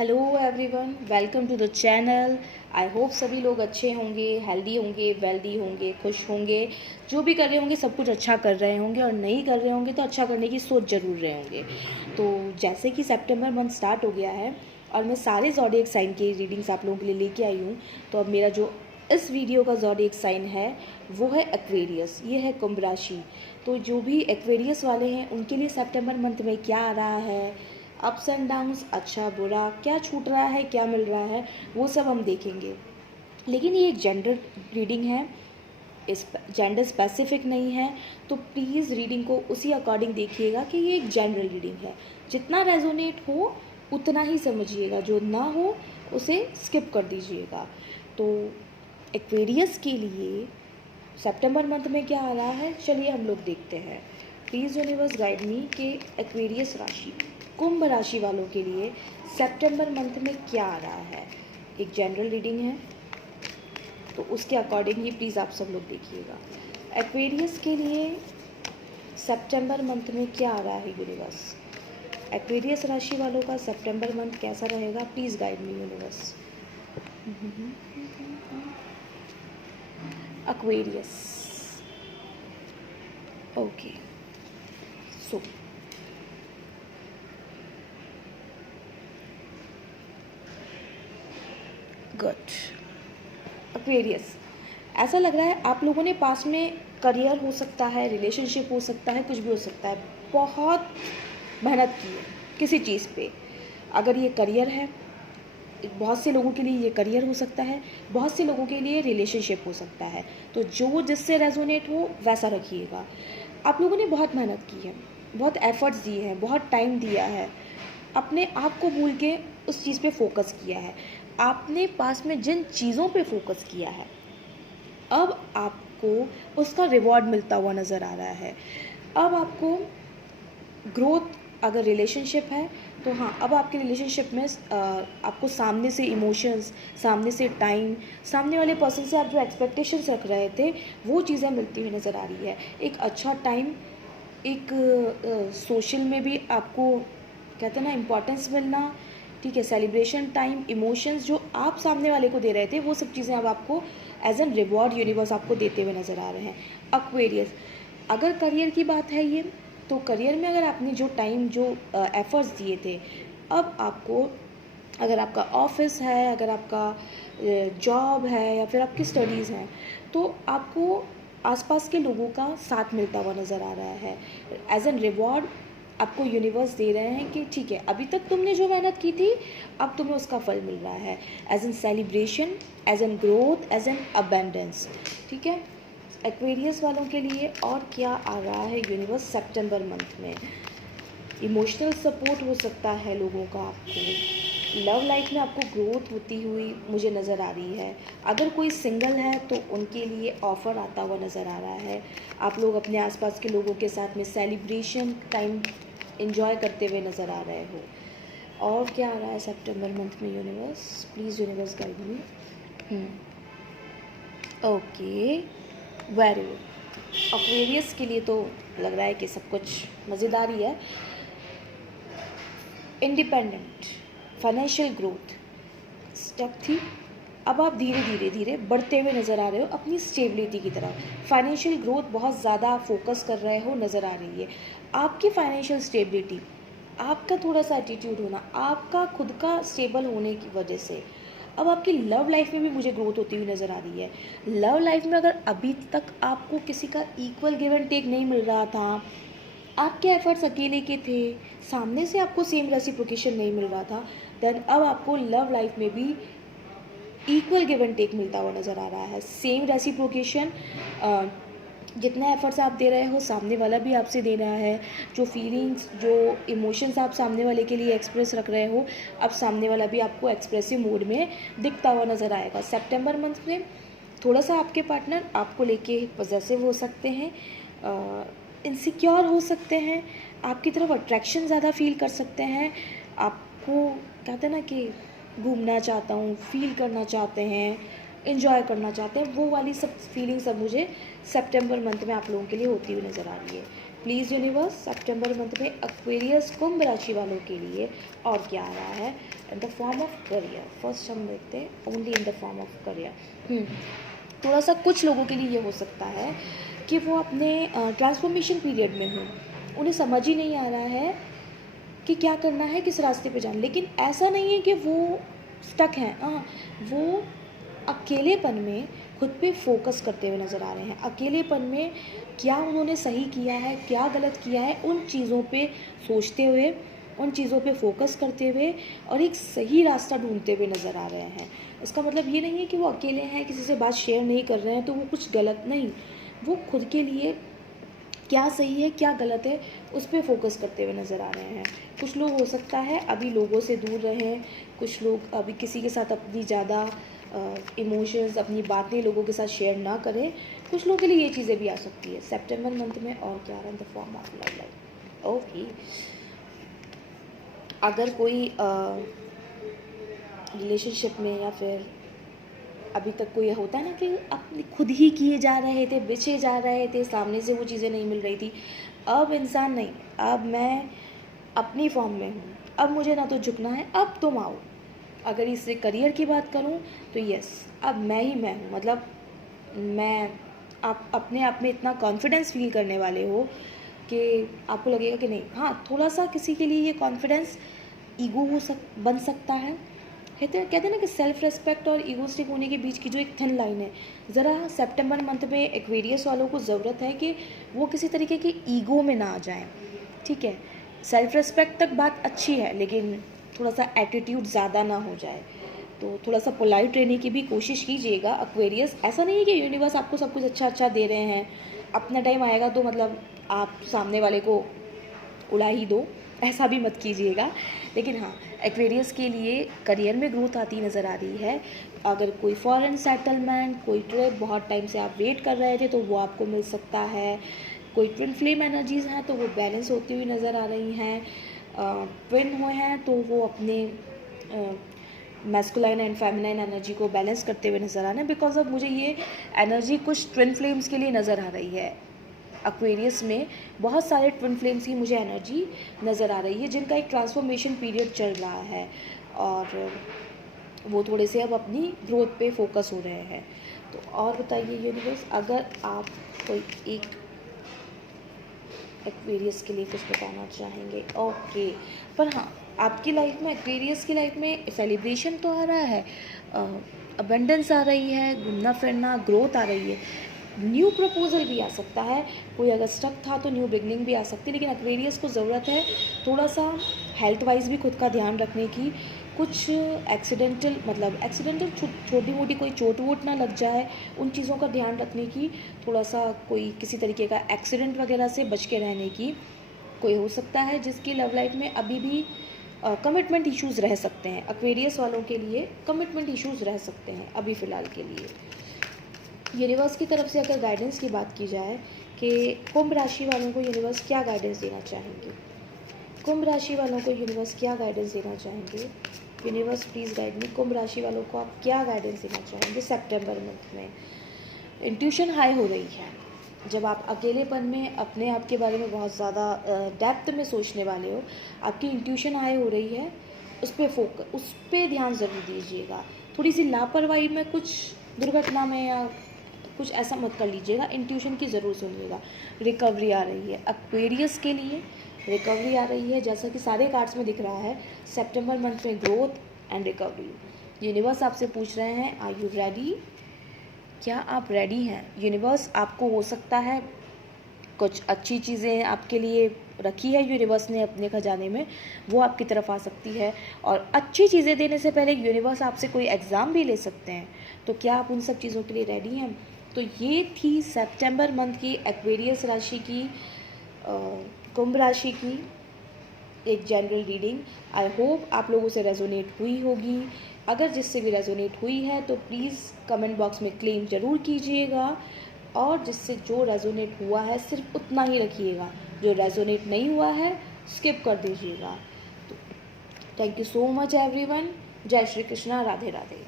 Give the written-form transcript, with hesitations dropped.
Hello everyone, welcome to the channel. I hope सभी लोग अच्छे होंगे, हेल्दी होंगे, वेल्दी होंगे, खुश होंगे। जो भी कर रहे होंगे सब कुछ अच्छा कर रहे होंगे, और नहीं कर रहे होंगे तो अच्छा करने की सोच जरूर रहे होंगे। तो जैसे कि सितंबर मंथ स्टार्ट हो गया है और मैं सारे ज़ोडिएक साइन की रीडिंग्स आप लोगों के लिए लेके आई हूँ। तो अब मेरा जो इस वीडियो का ज़ोडिएक साइन है वो है एक्वेरियस, ये है कुंभ राशि। तो जो भी एक्वेरियस वाले हैं उनके लिए सितंबर मंथ में क्या आ रहा है, अप्स एंड डाउन्स, अच्छा बुरा, क्या छूट रहा है, क्या मिल रहा है, वो सब हम देखेंगे। लेकिन ये एक जेंडर रीडिंग है, इस जेंडर स्पेसिफिक नहीं है। तो प्लीज़ रीडिंग को उसी अकॉर्डिंग देखिएगा कि ये एक जनरल रीडिंग है। जितना रेजोनेट हो उतना ही समझिएगा, जो ना हो उसे स्किप कर दीजिएगा। तो एक्वेरियस के लिए सितंबर मंथ में क्या आ रहा है, चलिए हम लोग देखते हैं। प्लीज़ यूनिवर्स गाइड मी कि एक्वेरियस राशि, कुंभ राशि वालों के लिए सितंबर मंथ में क्या आ रहा है। एक जनरल रीडिंग है तो उसके अकॉर्डिंग ही प्लीज़ आप सब लोग देखिएगा। एक्वेरियस के लिए सितंबर मंथ में क्या आ रहा है यूनिवर्स, एक्वेरियस राशि वालों का सितंबर मंथ कैसा रहेगा, please guide me universe. Aquarius, okay, so good. Aquarius, ऐसा लग रहा है आप लोगों ने पास में करियर हो सकता है, रिलेशनशिप हो सकता है, कुछ भी हो सकता है, बहुत मेहनत की है किसी चीज़ पे। अगर ये करियर है, बहुत से लोगों के लिए ये करियर हो सकता है, बहुत से लोगों के लिए रिलेशनशिप हो सकता है। तो जो जिससे रेजोनेट हो वैसा रखिएगा। आप लोगों ने बहुत मेहनत की है, बहुत एफर्ट्स दिए हैं, बहुत टाइम दिया है, अपने आप को भूल के उस चीज़ पे फोकस किया है। आपने पास में जिन चीज़ों पे फोकस किया है अब आपको उसका रिवॉर्ड मिलता हुआ नज़र आ रहा है। अब आपको ग्रोथ, अगर रिलेशनशिप है तो हाँ, अब आपके रिलेशनशिप में आपको सामने से इमोशंस, सामने से टाइम, सामने वाले पर्सन से आप जो एक्सपेक्टेशंस रख रहे थे वो चीज़ें मिलती हुई नज़र आ रही है। एक अच्छा टाइम, एक सोशल में भी आपको कहते हैं ना इम्पोर्टेंस मिलना, ठीक है, सेलिब्रेशन टाइम, इमोशंस जो आप सामने वाले को दे रहे थे वो सब चीज़ें अब आपको एज एन रिवॉर्ड यूनिवर्स आपको देते हुए नज़र आ रहे हैं। एक्वेरियस, अगर करियर की बात है ये, तो करियर में अगर आपने जो टाइम, जो एफर्ट्स दिए थे, अब आपको, अगर आपका ऑफिस है, अगर आपका जॉब है या फिर आपकी स्टडीज़ हैं, तो आपको आसपास के लोगों का साथ मिलता हुआ नज़र आ रहा है। एज एन रिवॉर्ड आपको यूनिवर्स दे रहे हैं कि ठीक है, अभी तक तुमने जो मेहनत की थी अब तुम्हें उसका फल मिल रहा है। As an celebration, as an growth, as an abundance, ठीक है। एक्वेरियस वालों के लिए और क्या आ रहा है यूनिवर्स सितंबर मंथ में, इमोशनल सपोर्ट हो सकता है लोगों का आपको, लव लाइफ में आपको ग्रोथ होती हुई मुझे नज़र आ रही है। अगर कोई सिंगल है तो उनके लिए ऑफ़र आता हुआ नज़र आ रहा है। आप लोग अपने आसपास के लोगों के साथ में सेलिब्रेशन टाइम एंजॉय करते हुए नज़र आ रहे हो। और क्या आ रहा है सितंबर मंथ में universe, please universe guide me. Okay, very good. Aquarius के लिए तो लग रहा है कि सब कुछ मज़ेदार ही है। इंडिपेंडेंट, फाइनेंशियल ग्रोथ स्टेप थी, अब आप धीरे धीरे धीरे बढ़ते हुए नज़र आ रहे हो अपनी स्टेबिलिटी की तरफ। फाइनेंशियल ग्रोथ बहुत ज़्यादा फोकस कर रहे हो नज़र आ रही है। आपकी फाइनेंशियल स्टेबिलिटी, आपका थोड़ा सा एटीट्यूड होना, आपका खुद का स्टेबल होने की वजह से अब आपकी लव लाइफ में भी मुझे ग्रोथ होती हुई नज़र आ रही है। लव लाइफ में अगर अभी तक आपको किसी का इक्वल गिव एंड टेक नहीं मिल रहा था, आपके एफर्ट्स अकेले के थे, सामने से आपको सेम रेसिप्रोकेशन नहीं मिल रहा था, देन अब आपको लव लाइफ में भी इक्वल गिव एंड टेक मिलता हुआ नज़र आ रहा है। सेम रेसिप्रोकेशन, जितने एफर्ट्स आप दे रहे हो सामने वाला भी आपसे दे रहा है। जो फीलिंग्स, जो इमोशंस आप सामने वाले के लिए एक्सप्रेस रख रहे हो, अब सामने वाला भी आपको एक्सप्रेसिव मोड में दिखता हुआ नज़र आएगा। सितंबर मंथ में थोड़ा सा आपके पार्टनर आपको लेके पॉजेसिव हो सकते हैं, इनसिक्योर हो सकते हैं, आपकी तरफ अट्रैक्शन ज़्यादा फील कर सकते हैं। आपको कहते हैं ना कि घूमना चाहता हूँ, फील करना चाहते हैं, इन्जॉय करना चाहते हैं, वो वाली सब फीलिंग्स अब मुझे सितंबर मंथ में आप लोगों के लिए होती हुई नज़र आ रही है। प्लीज़ यूनिवर्स सितंबर मंथ में एक्वेरियस कुंभ राशि वालों के लिए और क्या आ रहा है in the form of career. First हम देखते हैं only in the form of career. थोड़ा सा कुछ लोगों के लिए ये हो सकता है कि वो अपने ट्रांसफॉर्मेशन पीरियड में हों, उन्हें समझ ही नहीं आ रहा है कि क्या करना है, किस रास्ते पे जाना। लेकिन ऐसा नहीं है कि वो स्टक हैं, वो अकेलेपन में खुद पे फोकस करते हुए नज़र आ रहे हैं। अकेलेपन में क्या उन्होंने सही किया है, क्या गलत किया है, उन चीज़ों पे सोचते हुए, उन चीज़ों पे फोकस करते हुए और एक सही रास्ता ढूंढते हुए नज़र आ रहे हैं। इसका मतलब ये नहीं है कि वो अकेले हैं, किसी से बात शेयर नहीं कर रहे हैं तो वो कुछ गलत नहीं, वो खुद के लिए क्या सही है क्या गलत है उस पर फोकस करते हुए नज़र आ रहे हैं। कुछ लोग हो सकता है अभी लोगों से दूर रहें, कुछ लोग अभी किसी के साथ अपनी ज़्यादा इमोशंस, अपनी बातें लोगों के साथ शेयर ना करें। कुछ लोगों के लिए ये चीज़ें भी आ सकती है सितंबर मंथ में। और क्या रहा the form of love life. Okay, अगर कोई रिलेशनशिप में या फिर अभी तक कोई होता है ना कि अपने खुद ही किए जा रहे थे, बिछे जा रहे थे, सामने से वो चीज़ें नहीं मिल रही थी, अब इंसान नहीं, अब मैं अपनी फॉर्म में हूँ, अब मुझे ना तो झुकना है, अब तुम आओ। अगर इससे करियर की बात करूँ तो यस, अब मैं ही मैं हूँ। मतलब मैं, आप अपने आप में इतना कॉन्फिडेंस फील करने वाले हो कि आपको लगेगा कि नहीं। हाँ, थोड़ा सा किसी के लिए ये कॉन्फिडेंस ईगो बन सकता है। कहते हैं ना कि सेल्फ रिस्पेक्ट और ईगोस्टिक होने के बीच की जो एक थिन लाइन है, ज़रा सितंबर मंथ में एक्वेरियस वालों को ज़रूरत है कि वो किसी तरीके के ईगो में ना आ जाएं। ठीक है, सेल्फ रिस्पेक्ट तक बात अच्छी है, लेकिन थोड़ा सा एटीट्यूड ज़्यादा ना हो जाए। तो थोड़ा सा पोलाइट रहने की भी कोशिश कीजिएगा एक्वेरियस। ऐसा नहीं है कि यूनिवर्स आपको सब कुछ अच्छा अच्छा दे रहे हैं, अपना टाइम आएगा तो मतलब आप सामने वाले को उड़ा ही दो, ऐसा भी मत कीजिएगा। लेकिन हाँ, एक्वेरियस के लिए करियर में ग्रोथ आती नज़र आ रही है। अगर कोई फॉरेन सेटलमेंट, कोई ट्रिप बहुत टाइम से आप वेट कर रहे थे तो वो आपको मिल सकता है। कोई ट्विन फ्लेम एनर्जीज़ हैं तो वो बैलेंस होती हुई नज़र आ रही हैं। ट्विन हुए हैं तो वो अपने मैस्कुलाइन एंड फेमिनाइन एनर्जी को बैलेंस करते हुए नज़र आ रहे हैं। बिकॉज ऑफ मुझे ये एनर्जी कुछ ट्विन फ्लेम्स के लिए नज़र आ रही है। एक्वेरियस में बहुत सारे ट्विन फ्लेम्स की मुझे एनर्जी नज़र आ रही है, जिनका एक ट्रांसफॉर्मेशन पीरियड चल रहा है और वो थोड़े से अब अपनी ग्रोथ पे फोकस हो रहे हैं। तो और बताइए यूनिवर्स, अगर आप कोई एक एक्वेरियस के लिए कुछ बताना चाहेंगे। ओके, पर हाँ, आपकी लाइफ में, एक्वेरियस की लाइफ में सेलिब्रेशन तो आ रहा है, अबंडेंस आ रही है, घूमना फिरना, ग्रोथ आ रही है, न्यू प्रपोजल भी आ सकता है। कोई अगर स्टक था तो न्यू बिगनिंग भी आ सकती है। लेकिन एक्वेरियस को ज़रूरत है थोड़ा सा हेल्थ वाइज भी खुद का ध्यान रखने की। कुछ एक्सीडेंटल, मतलब एक्सीडेंटल छोटी मोटी कोई चोट वोट ना लग जाए, उन चीज़ों का ध्यान रखने की। थोड़ा सा कोई किसी तरीके का एक्सीडेंट वगैरह से बच के रहने की। कोई हो सकता है जिसकी लव लाइफ में अभी भी कमिटमेंट इश्यूज़ रह सकते हैं। एक्वेरियस वालों के लिए कमिटमेंट इश्यूज़ रह सकते हैं अभी फ़िलहाल के लिए। यूनिवर्स की तरफ से अगर गाइडेंस की बात की जाए कि कुंभ राशि वालों को यूनिवर्स क्या गाइडेंस देना चाहेंगे, कुंभ राशि वालों को यूनिवर्स क्या गाइडेंस देना चाहेंगे। यूनिवर्स प्लीज़ गाइड मी, कुंभ राशि वालों को आप क्या गाइडेंस देना चाहेंगे सितंबर मंथ में। इंट्यूशन हाई हो रही है। जब आप अकेलेपन में अपने आप के बारे में बहुत ज़्यादा डेप्थ में सोचने वाले हो, आपकी इंट्यूशन हाई हो रही है, उस पर फोकस, उस पर ध्यान ज़रूर दीजिएगा। थोड़ी सी लापरवाही में, कुछ दुर्घटना में या कुछ ऐसा मत कर लीजिएगा। इंट्यूशन की ज़रूर सुनिएगा। रिकवरी आ रही है एक्वेरियस के लिए, रिकवरी आ रही है, जैसा कि सारे कार्ड्स में दिख रहा है। सितंबर मंथ में ग्रोथ एंड रिकवरी। यूनिवर्स आपसे पूछ रहे हैं, आर यू रेडी? क्या आप रेडी हैं? यूनिवर्स आपको हो सकता है कुछ अच्छी चीज़ें आपके लिए रखी है यूनिवर्स ने अपने खजाने में, वो आपकी तरफ आ सकती है। और अच्छी चीज़ें देने से पहले यूनिवर्स आपसे कोई एग्ज़ाम भी ले सकते हैं। तो क्या आप उन सब चीज़ों के लिए रेडी हैं? तो ये थी सितंबर मंथ की एक्वेरियस राशि की, कुंभ राशि की एक जनरल रीडिंग। आई होप आप लोगों से रेजोनेट हुई होगी। अगर जिससे भी रेजोनेट हुई है तो प्लीज़ कमेंट बॉक्स में क्लेम ज़रूर कीजिएगा, और जिससे जो रेजोनेट हुआ है सिर्फ उतना ही रखिएगा, जो रेजोनेट नहीं हुआ है स्किप कर दीजिएगा। तो thank you so much everyone. जय श्री कृष्णा, राधे राधे।